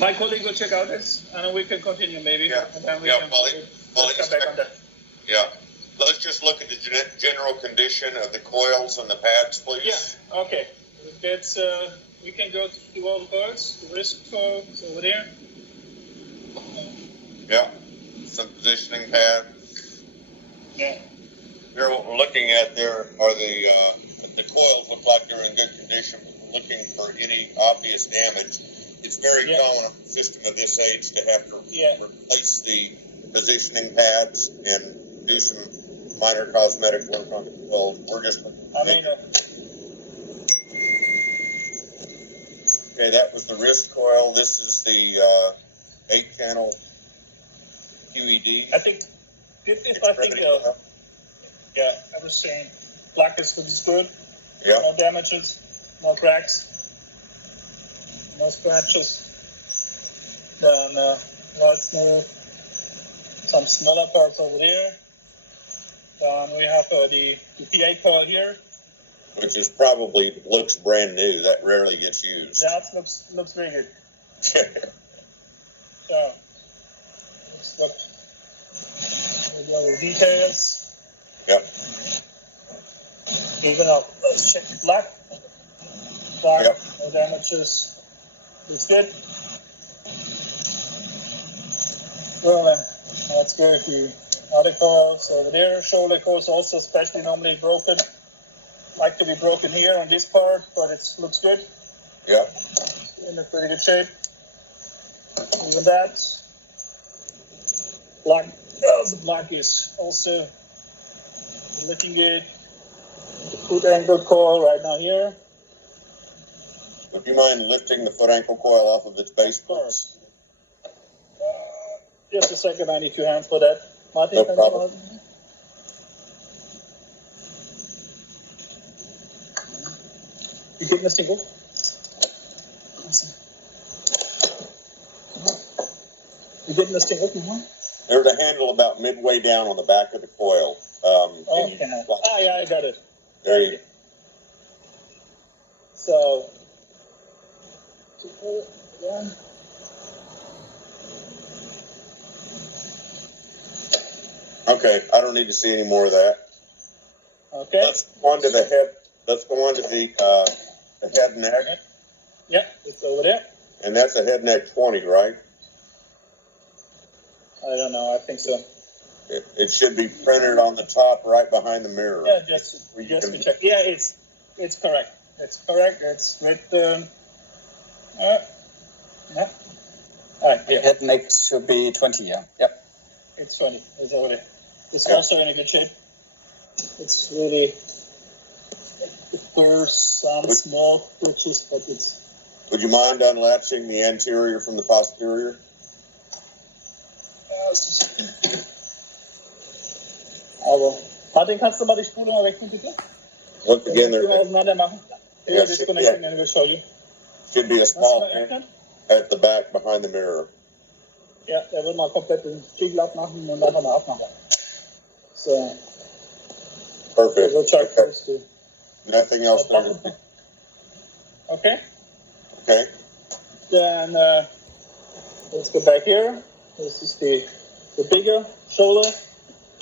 My colleague will check out this, and then we can continue maybe. Yeah. And then we Yeah, can Polly, come back on that. Yeah. Let's just look at the general condition of the coils and the pads, please. Yeah, okay. That's, we can go through all the coils, the wrist coil over there. Yeah. Some positioning pad. Yeah. Here, what we're looking at there are the coils look like they're in good condition. Looking for any obvious damage. It's very common on a system of this age to have to replace the positioning pads and do some minor cosmetic work on the coils. We're just okay, that was the wrist coil. This is the 8-channel QED. I think everything black is good. Yeah. No damages, no cracks, no scratches. Then let's move some smaller parts over there. Then we have the PA coil here. Which is probably looks brand new. That rarely gets used. That looks very good. So let's look at the details. Yep. Even up, let's check the black. Yep. No damages. Looks good. Well then, let's go to the other coils over there. Shoulder coils also especially normally broken. Like to be broken here on this part, but it looks good. Yeah. In a pretty good shape. Even that. Black. The black is also looking good. The foot ankle coil right now here. Would you mind lifting the foot ankle coil off of its base? Of course. Just a second, I need 2 hands for that. Martin, no problem. You getting this single? You getting this thing open, huh? There's a handle about midway down on the back of the coil. Okay. Yeah, I got it. There you go. So, one. Okay, I don't need to see any more of that. Okay. Let's go on to the head. Let's go on to the head and neck. Yeah, it's over there. And that's a head neck 20, right? I don't know. I think so. It should be printed on the top right behind the mirror. Yeah, just to check. Yeah, it's correct. It's correct. It's with yeah. All right. The head neck should be 20. Yeah. Yep. It's 20. It's over there. It's also in a good shape. It's really. There's some small twitches, but it's. Would you mind unlatching the anterior from the posterior? Also, Martin, kannst du mal die Spule mal wegnehmen, bitte? Once again, there auseinander machen. Yeah, disconnecting and we'll show you. Should be a small hand at the back behind the mirror. Ja, der wird mal komplett den Spiegel abmachen und einfach mal abmachen. So. Perfect. We'll check first. Nothing else there. Okay. Okay. Then let's go back here. This is the bigger shoulder.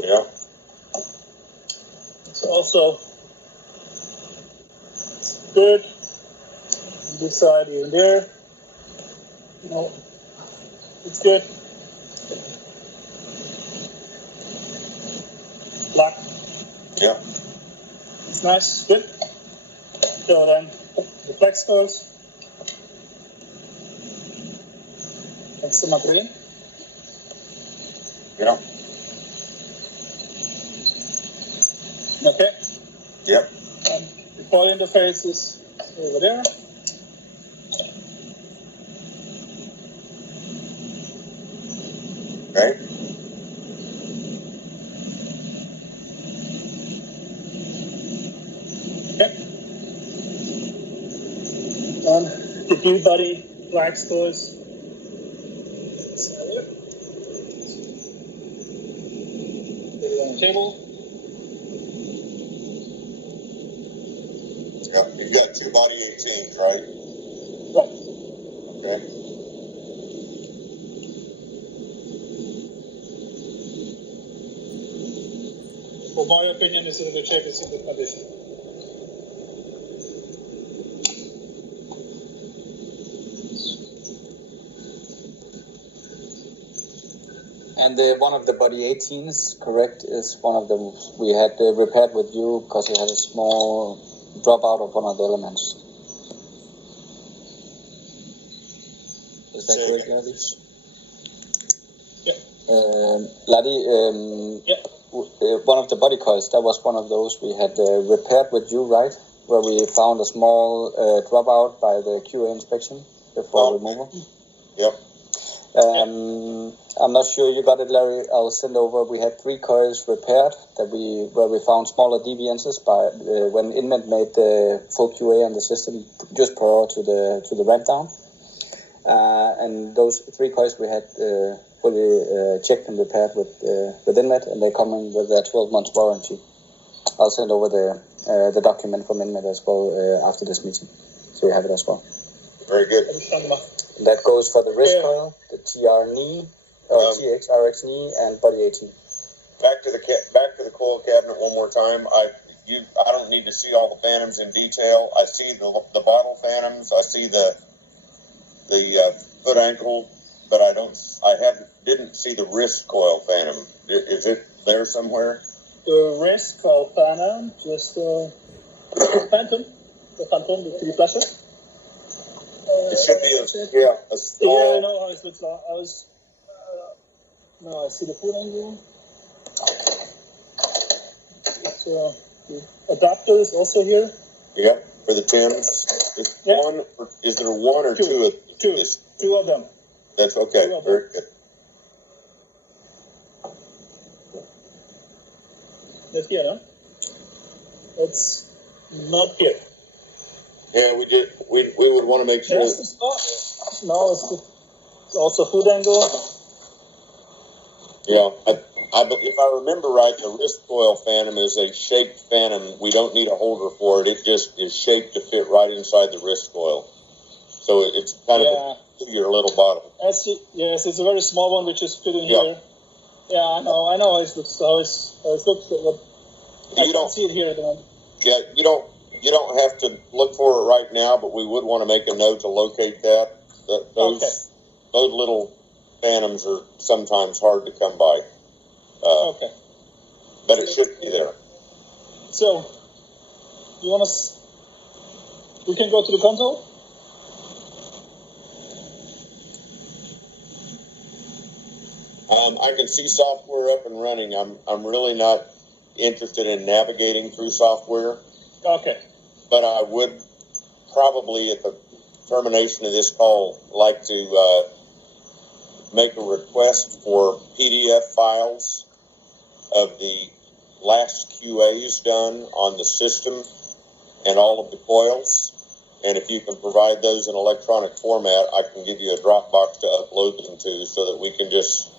Yeah. It's also good. On this side, even there. You know, it's good. Black. Yeah. It's nice. Good. So then the flex goes. That's the green. Yeah. Okay. Yep. And the coil interface is over there. Okay. Okay. The view body flex goes. Table. Yeah, you've got 2 body 18s, right? Right. Okay. for my opinion, is that the check is in good condition. And one of the body 18s, correct, is one of them we had repaired with you because it had a small dropout of one of the elements. Is that correct, Larry? Yeah. Larry, Yeah. One of the body coils, that was one of those we had repaired with you, right? Where we found a small dropout by the QA inspection before removal. Yep. I'm not sure you got it, Larry. I'll send over. We had 3 coils repaired where we found smaller deviances by when Inmet made the full QA on the system just prior to the ramp down. And those 3 coils we had fully checked and repaired with Inmet, and they come in with a 12 months warranty. I'll send over the document from Inmet as well after this meeting, so you have it as well. Very good. That goes for the wrist coil, the TR knee, or TXRX knee, and body 18. Back to the coil cabinet one more time. I don't need to see all the phantoms in detail. I see the bottle phantoms. I see the foot ankle, but didn't see the wrist coil phantom. Is it there somewhere? The wrist coil phantom, just phantom, the 3 flashes. It should be a small. Yeah, I know how it looks like. No, I see the foot angle. So the adapter is also here. Yep, for the Tims. Is there one or two of this? 2 of them. That's okay. Very good. That's here, no? It's not here. Yeah, we would want to make sure. Yes, no, it's also foot angle. Yeah, if I remember right, the wrist coil phantom is a shaped phantom. We don't need a holder for it. It just is shaped to fit right inside the wrist coil. So it's kind of your little bottom. Yes, it's a very small one which is fitting here. Yeah, I know how it looks. But I don't see it here at the moment. Yeah, you don't have to look for it right now, but we would want to make a note to locate that. Those little phantoms are sometimes hard to come by. But it should be there. So, we can go to the console? I can see software up and running. I'm really not interested in navigating through software. Okay. But I would probably, at the termination of this call, like to make a request for PDF files of the last QAs done on the system and all of the coils. And if you can provide those in electronic format, I can give you a Dropbox to upload them to so that we can just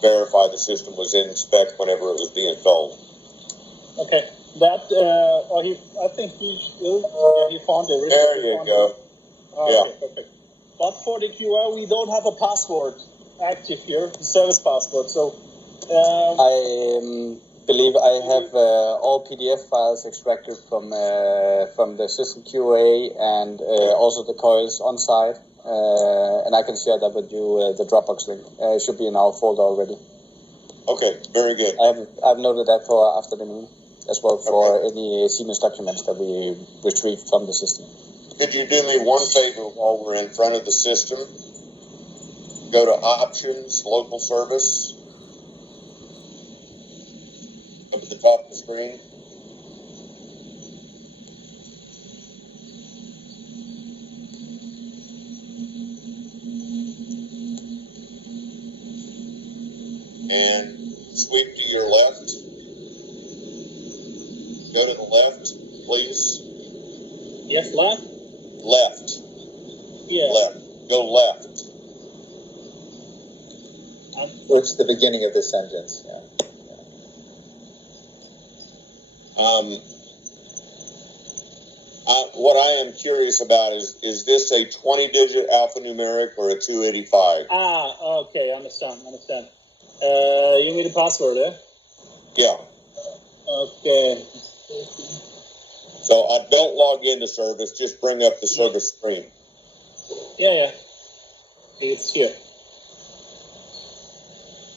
verify the system was in spec whenever it was being sold. Okay. I think he found it. There you go. Okay, perfect. But for the QA, we don't have a password active here, the service password. So I believe I have all PDF files extracted from the system QA and also the coils on site, and I can share that with you. The Dropbox link it should be in our folder already. Okay, very good. I've noted that for after the meeting as well for any Siemens documents that we retrieve from the system. Could you do me one favor while we're in front of the system? Go to Options, Local Service, up at the top of the screen. And sweep to your left. Go to the left, please. yes, left. Left. Yeah. Left. Go left. Towards the beginning of the sentence. Yeah. What I am curious about is this a 20-digit alphanumeric or a 285? Okay, understand. You need a password, eh? Yeah. Okay. So I don't log into service, just bring up the service screen. Yeah. It's here.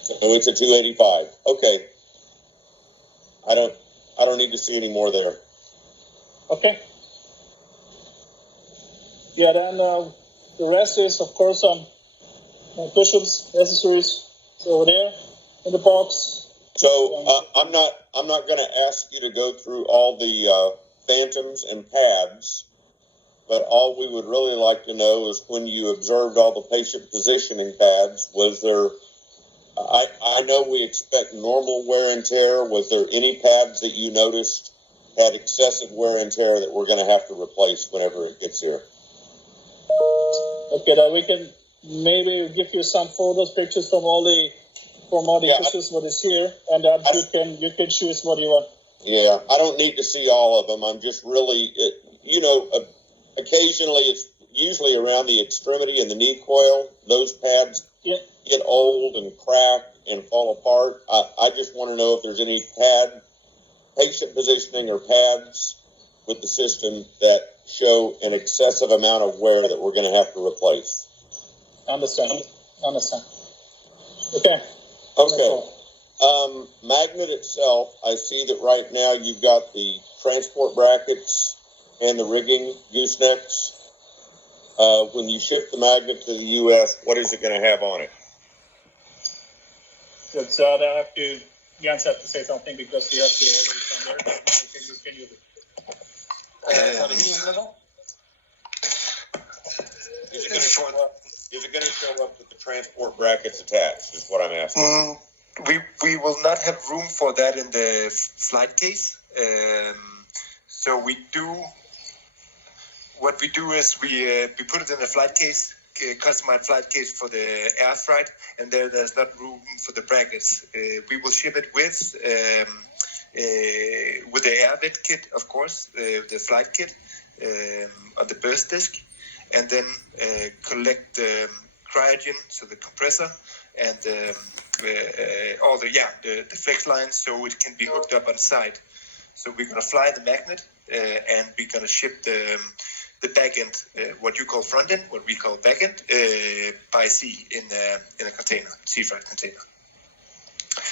So it's a 285. Okay. I don't need to see any more there. Okay. Yeah, then the rest is, of course, my cushions, accessories over there in the box. So I'm not going to ask you to go through all the phantoms and pads, but all we would really like to know is when you observed all the patient positioning pads, was there? I know we expect normal wear and tear. Was there any pads that you noticed had excessive wear and tear that we're going to have to replace whenever it gets here? Okay, then we can maybe give you some photos, pictures from all the cushions what is here, and then you can choose what you want. Yeah, I don't need to see all of them. I'm just really, occasionally it's usually around the extremity and the knee coil. Those pads get old and crack and fall apart. I just want to know if there's any patient positioning or pads with the system that show an excessive amount of wear that we're going to have to replace. Understand. Okay. Magnet itself, I see that right now you've got the transport brackets and the rigging goosenecks. When you ship the magnet to the U.S., what is it going to have on it? Good. So I have to, Jens have to say something because we have to already somewhere. Can you Is it going to show up with the transport brackets attached, is what I'm asking. We will not have room for that in the flight case. So what we do is we put it in a flight case, customized flight case for the air freight, and there's not room for the brackets. We will ship it with the AirVent kit, of course, the flight kit on the burst disc, and then collect the cryogen, so the compressor, and all the flex lines, so it can be hooked up on site. So we're going to fly the magnet, and we're going to ship the back end, what you call front end, what we call back end, by sea in a container, sea freight container.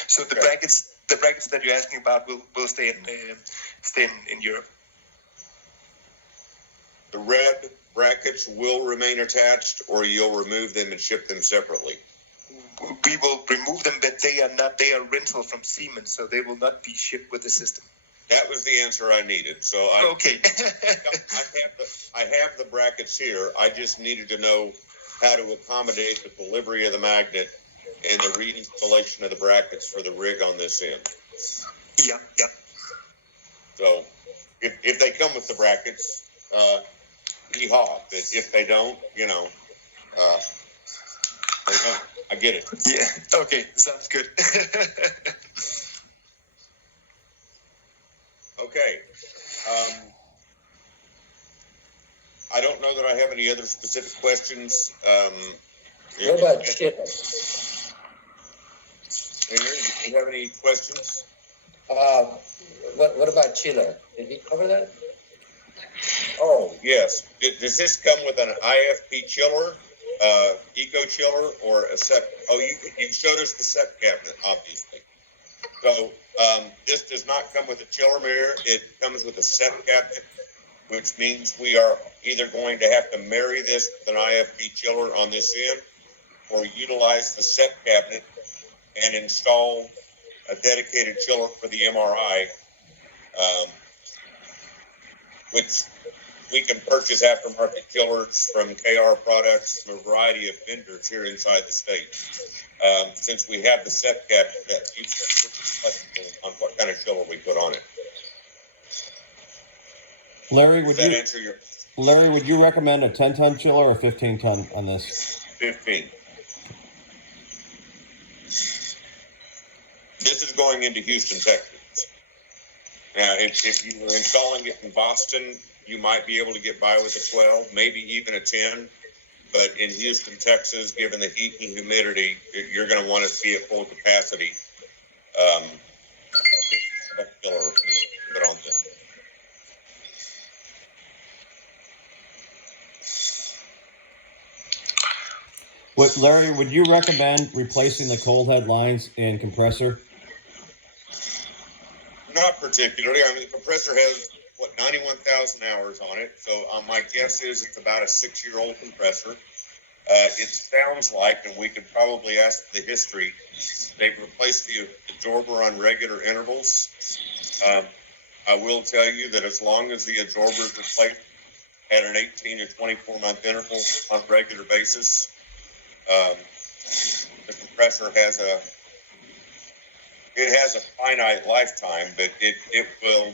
So the brackets that you're asking about will stay in Europe. The red brackets will remain attached, or you'll remove them and ship them separately? We will remove them, but they are rental from Siemens, so they will not be shipped with the system. That was the answer I needed. So okay. I have the brackets here. I just needed to know how to accommodate the delivery of the magnet and the reinstallation of the brackets for the rig on this end. Yeah. So if they come with the brackets, yeehaw. But if they don't, I get it. Yeah. Okay. Sounds good. Okay. I don't know that I have any other specific questions. What about chiller? Do you have any questions? What about chiller? Did he cover that? Oh, yes. Does this come with an IFP chiller, eco chiller, or a set? Oh, you showed us the set cabinet, obviously. So this does not come with a chiller mirror. It comes with a set cabinet, which means we are either going to have to marry this with an IFP chiller on this end, or utilize the set cabinet and install a dedicated chiller for the MRI, which we can purchase aftermarket chillers from KR Products from a variety of vendors here inside the state. Since we have the set cabinet, that keeps us flexible on what kind of chiller we put on it. Larry, would you recommend a 10-ton chiller or 15-ton on this? 15. This is going into Houston, Texas. Now, if you were installing it in Boston, you might be able to get by with a 12, maybe even a 10. But in Houston, Texas, given the heat and humidity, you're going to want to be at full capacity. 15-ton chiller needs to be put on them. Larry, would you recommend replacing the cold head lines and compressor? Not particularly. I mean, the compressor has, 91,000 hours on it. So my guess is it's about a 6-year-old compressor. It sounds like, and we could probably ask the history, they've replaced the absorber on regular intervals. I will tell you that as long as the absorber is replaced at an 18 to 24-month interval on a regular basis, the compressor has a finite lifetime, but it will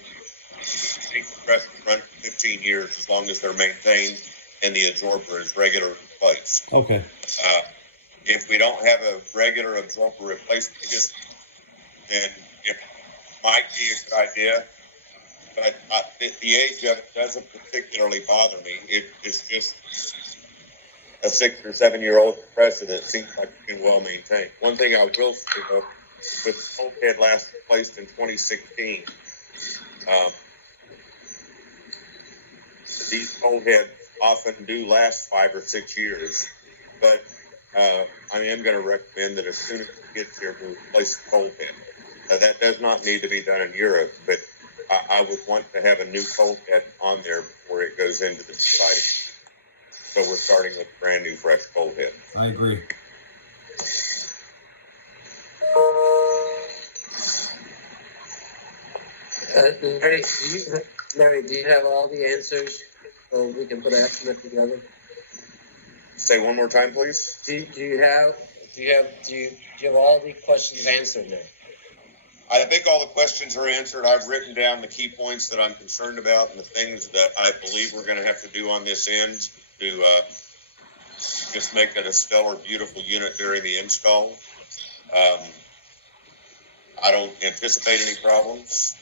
make the compressor run for 15 years as long as they're maintained and the absorber is regularly replaced. Okay. If we don't have a regular absorber replacement, then it might be a good idea. But the age of it doesn't particularly bother me. It's just a 6 or 7 year old compressor that seems like it's been well maintained. One thing I will say, though, with the cold head last replaced in 2016, these cold heads often do last 5 or 6 years. But I am going to recommend that as soon as it gets here, we replace the cold head. That does not need to be done in Europe, but I would want to have a new cold head on there before it goes into the society. So we're starting with a brand new, fresh cold head. I agree. Larry, do you have all the answers so we can put an estimate together? Say one more time, please. Do you have all the questions answered now? I think all the questions are answered. I've written down the key points that I'm concerned about and the things that I believe we're going to have to do on this end to just make it a stellar, beautiful unit during the install. I don't anticipate any problems.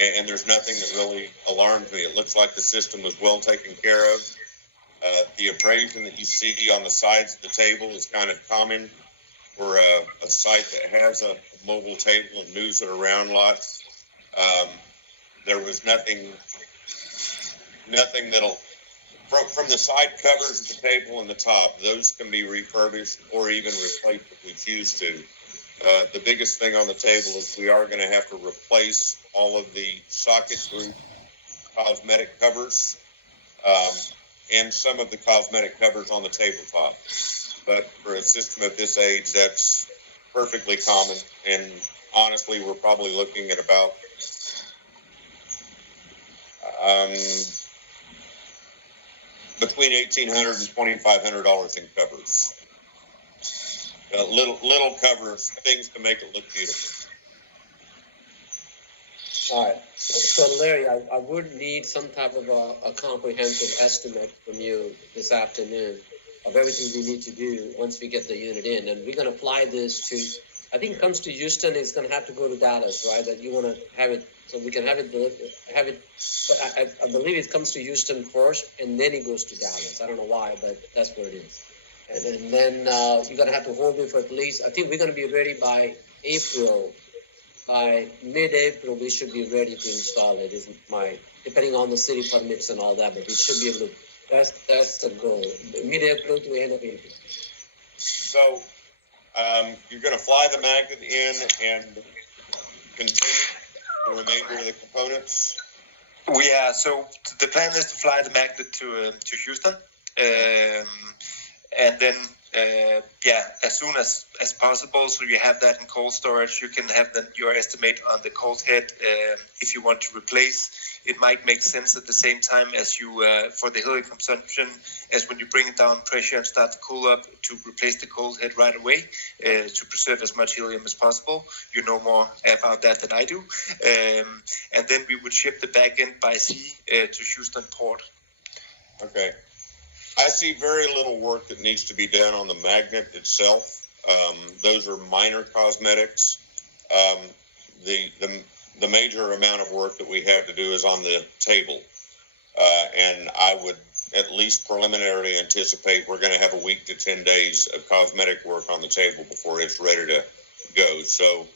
And there's nothing that really alarms me. It looks like the system was well taken care of. The abrasion that you see on the sides of the table is kind of common for a site that has a mobile table and moves it around lots. There was nothing that'll, from the side covers of the table and the top, those can be refurbished or even replaced if we choose to. The biggest thing on the table is we are going to have to replace all of the socket group cosmetic covers and some of the cosmetic covers on the tabletop. But for a system of this age, that's perfectly common. And honestly, we're probably looking at about between $1,800 and $2,500 in covers. Little covers, things to make it look beautiful. All right. So, Larry, I would need some type of a comprehensive estimate from you this afternoon of everything we need to do once we get the unit in. And we're going to apply this to, I think it comes to Houston, it's going to have to go to Dallas, right? That you want to have it, so we can have it, I believe it comes to Houston first, and then it goes to Dallas. I don't know why, but that's what it is. And then you're going to have to hold it for at least, I think we're going to be ready by April. By mid-April, we should be ready to install it, is depending on the city permits and all that, but we should be able to, that's the goal, mid-April to end of April. So you're going to fly the magnet in and continue the remainder of the components? So the plan is to fly the magnet to Houston, and then as soon as possible, so you have that in cold storage. You can have your estimate on the cold head if you want to replace. It might make sense at the same time as you for the helium consumption, as when you bring it down pressure and start to cool up, to replace the cold head right away to preserve as much helium as possible. You know more about that than I do. And then we would ship the back end by sea to Houston port. Okay. I see very little work that needs to be done on the magnet itself. Those are minor cosmetics. The major amount of work that we have to do is on the table. And I would at least preliminarily anticipate we're going to have a week to 10 days of cosmetic work on the table before it's ready to go. So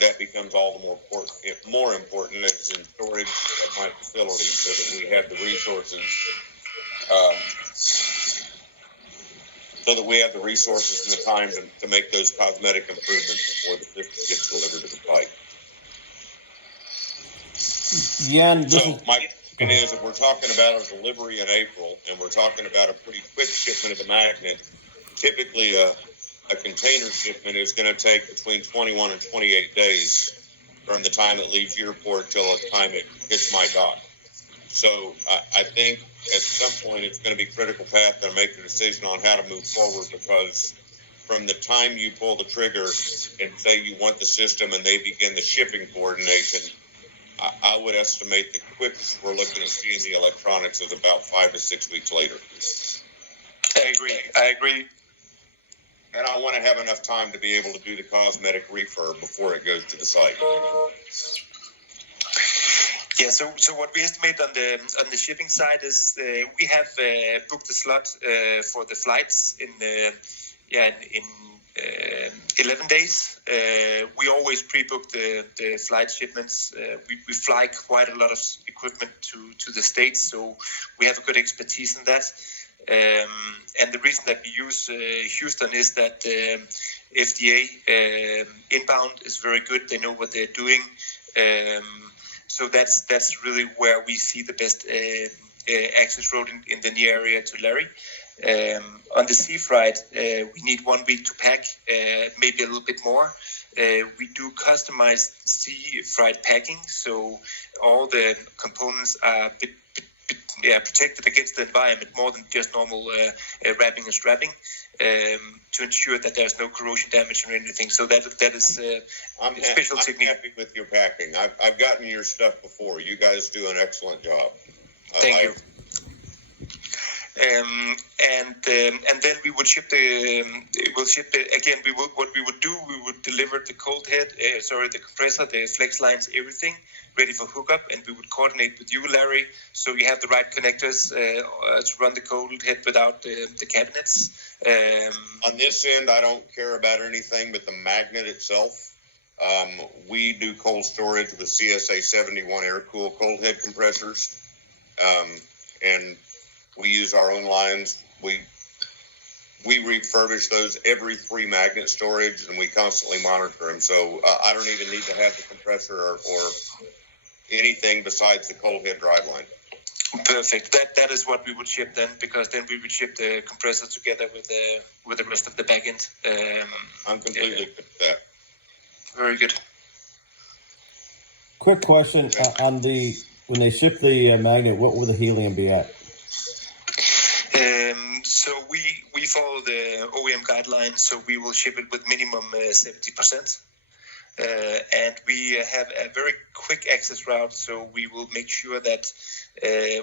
that becomes all the more important as in storage at my facility, so that we have the resources. So that we have the resources and the time to make those cosmetic improvements before the system gets delivered to the site. Yeah, So my question is, if we're talking about a delivery in April and we're talking about a pretty quick shipment of the magnet, typically a container shipment is going to take between 21 and 28 days from the time it leaves your port till the time it hits my dock. So I think at some point it's going to be critical path to make the decision on how to move forward, because from the time you pull the trigger and say you want the system and they begin the shipping coordination, I would estimate the quickest we're looking at seeing the electronics is about 5 to 6 weeks later. I agree. And I want to have enough time to be able to do the cosmetic refurb before it goes to the site. Yeah, so what we estimate on the shipping side is we have booked a slot for the flights in 11 days. We always pre-book the flight shipments. We fly quite a lot of equipment to the States, so we have a good expertise in that. And the reason that we use Houston is that FDA inbound is very good. They know what they're doing. So that's really where we see the best access road in the near area to Larry. On the sea freight, we need 1 week to pack, maybe a little bit more. We do customized sea freight packing, so all the components are protected against the environment more than just normal wrapping and strapping, to ensure that there's no corrosion damage or anything. So that is I'm special technique. happy with your packing. I've gotten your stuff before. You guys do an excellent job. Thank you. And then we would ship the again. What we would do, we would deliver the cold head, the compressor, the flex lines, everything ready for hookup, and we would coordinate with you, Larry, so you have the right connectors to run the cold head without the cabinets. On this end, I don't care about anything but the magnet itself. We do cold storage with CSA 71 air-cooled cold head compressors, and we use our own lines. We refurbish those every 3 magnet storage, and we constantly monitor them. So I don't even need to have the compressor or anything besides the cold head drive line. Perfect. That is what we would ship then, because then we would ship the compressor together with the rest of the back end. I'm completely good with that. Very good. Quick question on when they ship the magnet, what will the helium be at? So we follow the OEM guidelines, so we will ship it with minimum 70%. And we have a very quick access route, so we will make sure that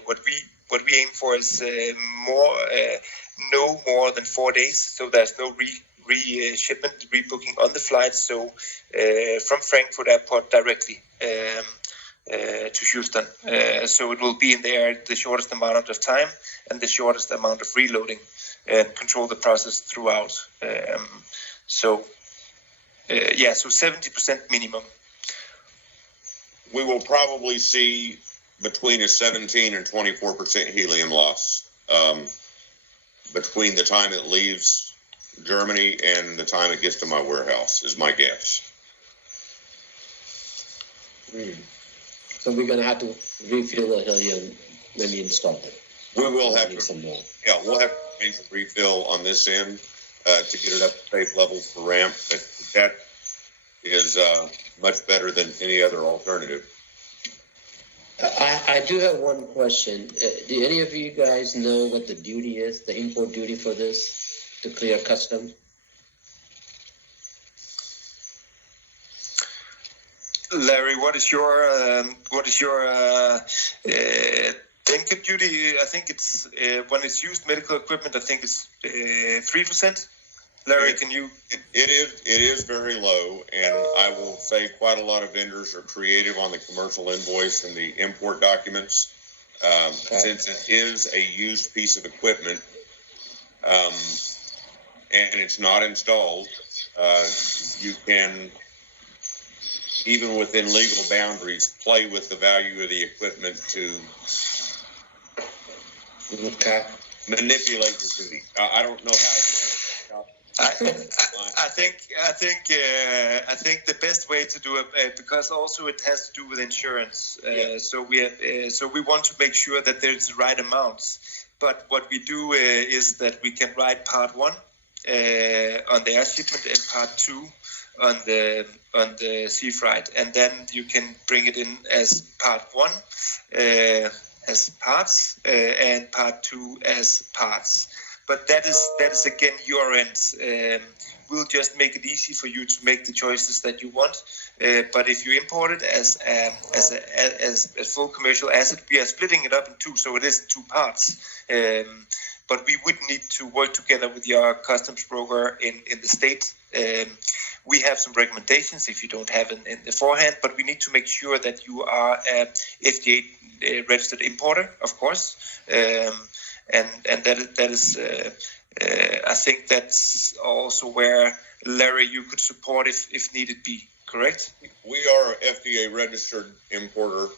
what we aim for is no more than 4 days, so there's no shipment rebooking on the flight. So from Frankfurt Airport directly to Houston, so it will be in there the shortest amount of time and the shortest amount of reloading, and control the process throughout. So 70% minimum. We will probably see between a 17 and 24% helium loss between the time it leaves Germany and the time it gets to my warehouse, is my guess. So we're going to have to refill the helium when we install it. We will have to, some more. Yeah, we'll have to change the refill on this end to get it up to safe levels for ramp. But that is much better than any other alternative. I do have one question. Do any of you guys know what the duty is, the import duty for this to clear customs? Larry, what is your Denker duty? I think it's when it's used medical equipment. I think it's 3%. Larry, can you? It is very low, and I will say quite a lot of vendors are creative on the commercial invoice and the import documents. Since it is a used piece of equipment, and it's not installed, you can even within legal boundaries, play with the value of the equipment to manipulate your duty. I don't know how to. I think the best way to do it, because also it has to do with insurance. So we want to make sure that there's the right amounts. But what we do is that we can write part 1 on the air shipment and part 2 on the sea freight, and then you can bring it in as part 1 as parts and part 2 as parts. But that is again your end. We'll just make it easy for you to make the choices that you want. But if you import it as a full commercial asset, we are splitting it up in 2, so it is 2 parts. But we would need to work together with your customs broker in the state. We have some recommendations if you don't have it in the forehand, but we need to make sure that you are a FDA registered importer, of course. And that is I think that's also where, Larry, you could support if needed be, correct? We are an FDA registered importer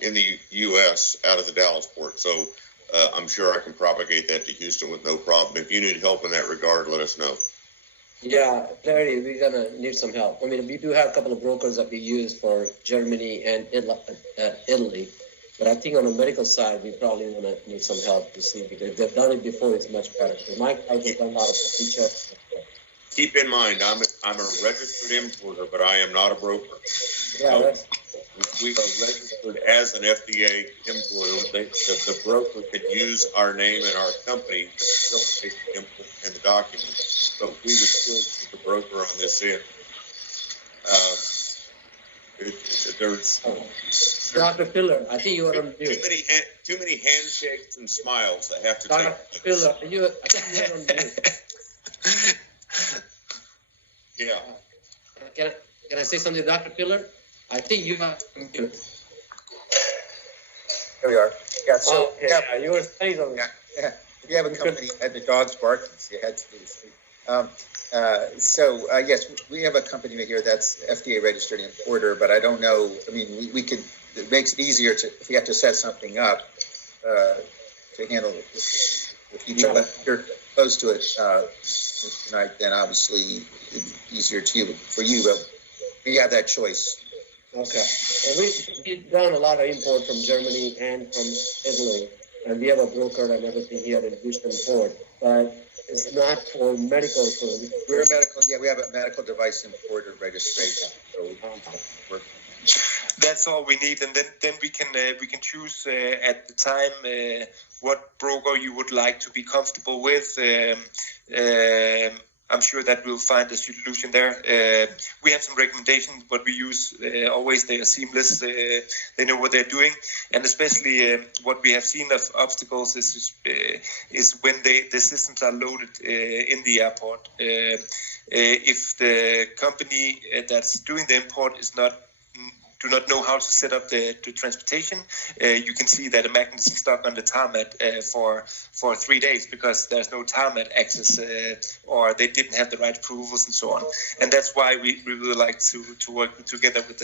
in the U.S. out of the Dallas port, so I'm sure I can propagate that to Houston with no problem. If you need help in that regard, let us know. Yeah, Larry, we're gonna need some help. I mean, we do have a couple of brokers that we use for Germany and Italy. But I think on the medical side, we probably want to need some help to see, because they've done it before. It's much better. So my guys have done a lot of research. Keep in mind, I'm a registered importer, but I am not a broker. Yeah, so we are registered as an FDA importer. The broker could use our name and our company to facilitate the import and the documents. So we would still use the broker on this end. There's Dr. Piller, I think you are on mute. Too many handshakes and smiles that have to Dr. take. Piller, I think you are on mute. Yeah. Can I say something, Dr. Piller? I think you are on mute. Here we are. Yeah, so you were saying something. yeah. We have a company at the dogs barking, so you had to do this. Yes, we have a company here that's FDA registered importer, but I don't know. I mean, we could. It makes it easier if we have to set something up to handle it. If you're opposed to it tonight, then obviously it'd be easier for you. But we have that choice. Okay. And we've done a lot of import from Germany and from Italy, and we have a broker and everything here in Houston Port, but it's not for medical. We're a medical. Yeah, we have a medical device importer registration. So that's all we need, and then we can choose at the time what broker you would like to be comfortable with. I'm sure that we'll find a solution there. We have some recommendations, but we use always they are seamless. They know what they're doing, and especially what we have seen of obstacles is when the systems are loaded in the airport. If the company that's doing the import do not know how to set up the transportation, you can see that a magnet is stuck on the tarmac for 3 days because there's no tarmac access or they didn't have the right approvals and so on. And that's why we really like to work together with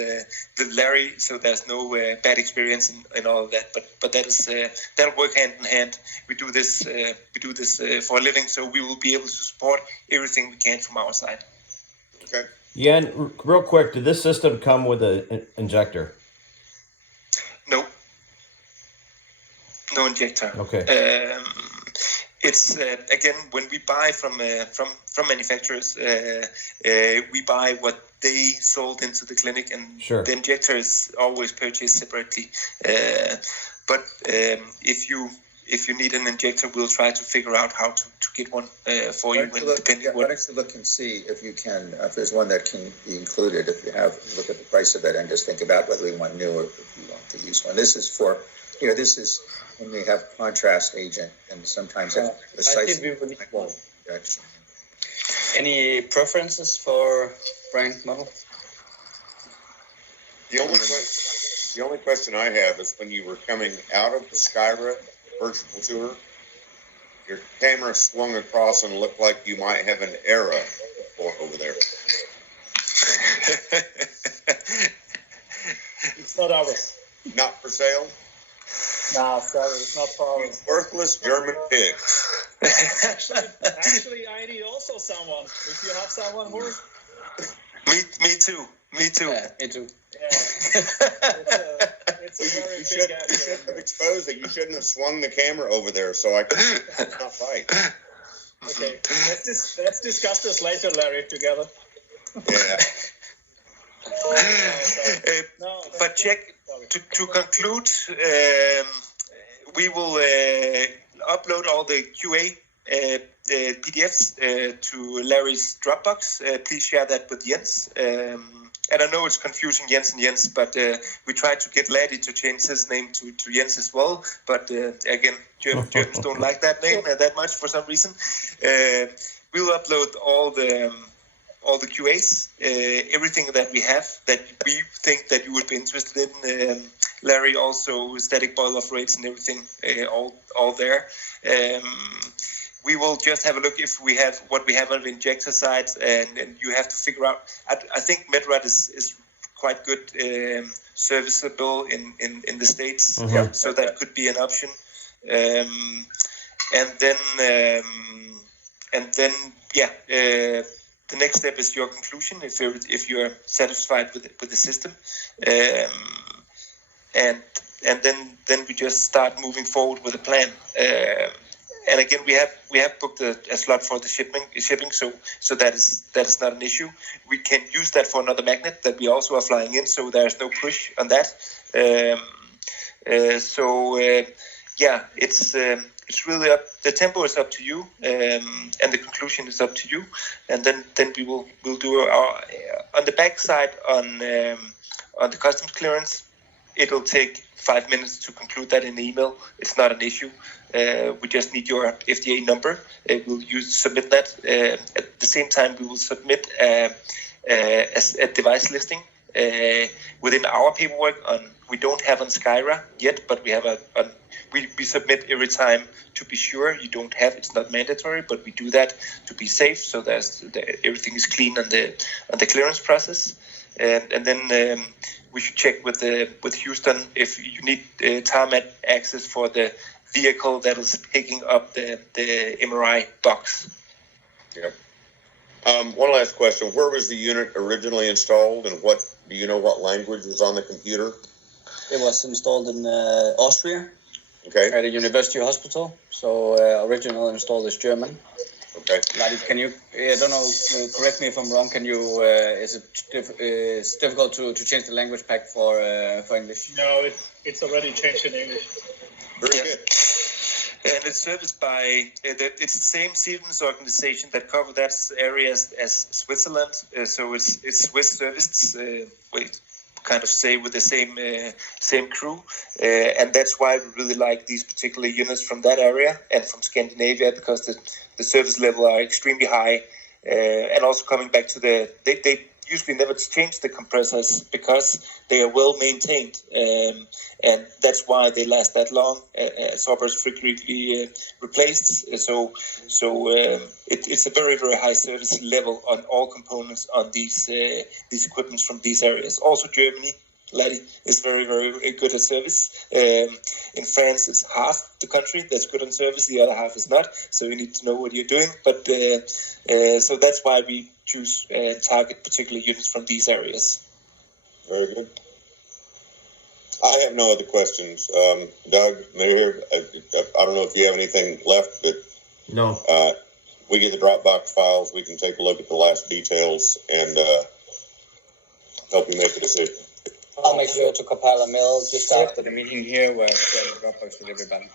Larry, so there's no bad experience in all of that. But that'll work hand in hand. We do this for a living, so we will be able to support everything we can from our side. Okay. Yeah, and real quick, did this system come with an injector? No injector. Okay. It's again, when we buy from manufacturers, we buy what they sold into the clinic, and sure. The injector is always purchased separately. But if you need an injector, we'll try to figure out how to get one for you. Depending what. Actually look and see if you can, if there's one that can be included. If you have, look at the price of it and just think about whether you want new or if you want to use one. This is for, this is when we have contrast agent, and sometimes I think we will need one. Any preferences for brand model? The only question I have is when you were coming out of the Skyra virtual tour, your camera swung across and looked like you might have an era over there. It's not ours. Not for sale? No, sorry, it's not for You ours. worthless German pigs. Actually, I need also someone. If you have someone, Horst. Me too. Me too. Yeah. It's a very You big shouldn't have exposed it. You shouldn't have swung the camera over there, so I could. It's not right. Okay, let's discuss this later, Larry, together. Yeah. But check, to conclude, we will upload all the QA PDFs to Larry's Dropbox. Please share that with Jens. And I know it's confusing, Jens and Jens, but we tried to get Larry to change his name to Jens as well. But again, Germans don't like that name that much for some reason. We'll upload all the QAs, everything that we have that we think that you would be interested in. Larry, also static boil-off rates and everything, all there. We will just have a look if we have what we have on the injector side, and you have to figure out. I think MedRat is quite good, serviceable in the States, so that could be an option. The next step is your conclusion if you're satisfied with the system, and then we just start moving forward with a plan. And again, we have booked a slot for the shipping, so that is not an issue. We can use that for another magnet that we also are flying in, so there's no push on that. It's really up. The tempo is up to you, and the conclusion is up to you. And then we'll do our on the back side on the customs clearance. It'll take 5 minutes to conclude that in the email. It's not an issue. We just need your FDA number. We'll submit that. At the same time, we will submit a device listing within our paperwork. We don't have on Skyra yet, but we have we submit every time to be sure. You don't have. It's not mandatory, but we do that to be safe. So everything is clean on the clearance process. And then we should check with Houston if you need tarmac access for the vehicle that is picking up the MRI box. Yeah. One last question. Where was the unit originally installed, and do you know what language was on the computer? It was installed in Austria. Okay. At a university hospital. So original install is German. Okay. Ladi, can you? I don't know. Correct me if I'm wrong. Can you? Is it it's difficult to change the language pack for English? No, it's already changed in English. Very good. And it's serviced by it's the same Siemens organization that cover that area as Switzerland. So it's Swiss serviced. Kind of say with the same crew, and that's why we really like these particular units from that area and from Scandinavia, because the service level are extremely high, and also coming back to they usually never change the compressors because they are well maintained, and that's why they last that long. Sorbers frequently replaced, so it's a very, very high service level on all components on these equipments from these areas. Also, Germany, Ladi, is very, very good at service. In France, it's half the country that's good on service; the other half is not. So you need to know what you're doing. But so that's why we choose target particular units from these areas. Very good. I have no other questions. Doug, Mayor, I don't know if you have anything left, but no. We get the Dropbox files. We can take a look at the last details and help you make a decision. I'll make sure to compile a mail just after the meeting here where I share the Dropbox with everybody.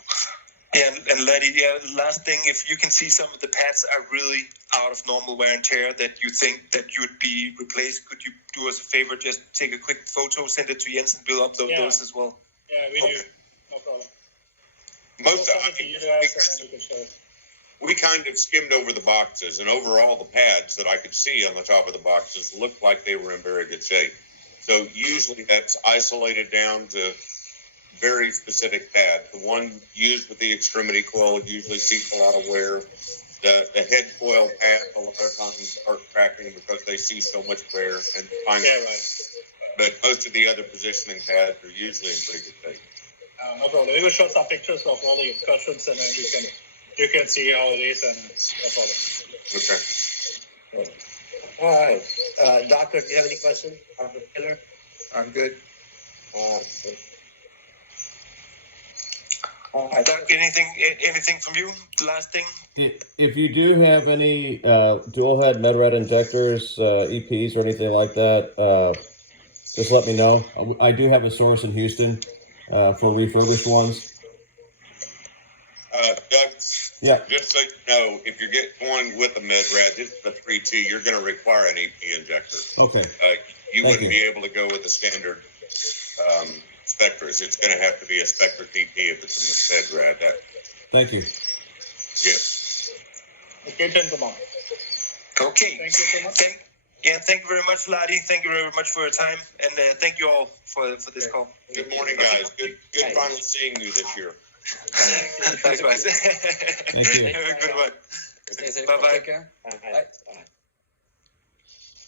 And Ladi, last thing, if you can see some of the pads are really out of normal wear and tear that you think that you'd be replaced, could you do us a favor, just take a quick photo, send it to Jens, and we'll upload those as well? Yeah, we do. No problem. We kind of skimmed over the boxes, and overall the pads that I could see on the top of the boxes looked like they were in very good shape. So usually that's isolated down to very specific pad. The one used with the extremity coil usually sees a lot of wear. The head coil pad a lot of times start cracking because they see so much wear. And finally, but most of the other positioning pads are usually in pretty good shape. No problem. We will show some pictures of all the excursions, and then you can see how it is, and no problem. Okay. All right. Doctor, do you have any questions? Dr. Taylor? I'm good. Doug, anything from you? The last thing? If you do have any dual head MedRed injectors, EPs, or anything like that, just let me know. I do have a source in Houston for refurbished ones. Doug, Yeah. just so you know, if you're going with a MedRad, this is a 3T, you're going to require an EP injector. Okay. You Thank wouldn't be able to go with the standard Spectres. It's going to have to be a Spectre TP if it's a MedRad. Thank you. Yeah. Okay, gentlemen. Okay. Thank you so much. Thank you very much, Ladi. Thank you very much for your time, and thank you all for this call. Good morning, guys. Good finally seeing you this year. Likewise. Thank you. Have a good one. Stay safe. Bye-bye. Take care. Bye.